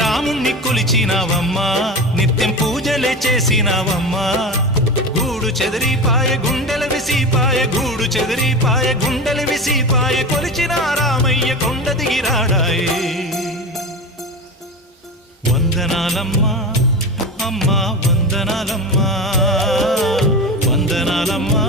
రాముణ్ణి కొలిచినావమ్మా నిత్యం పూజలే చేసినావమ్మా గూడు చెదిరిపాయ గుండెల విసిపాయ గూడు చెదిరిపాయ గుండెల విసిపాయ కొలిచిన రామయ్య కొండ దిగిరాడాయే వందనాలమ్మా అమ్మా వందనాలమ్మా వందనాలమ్మా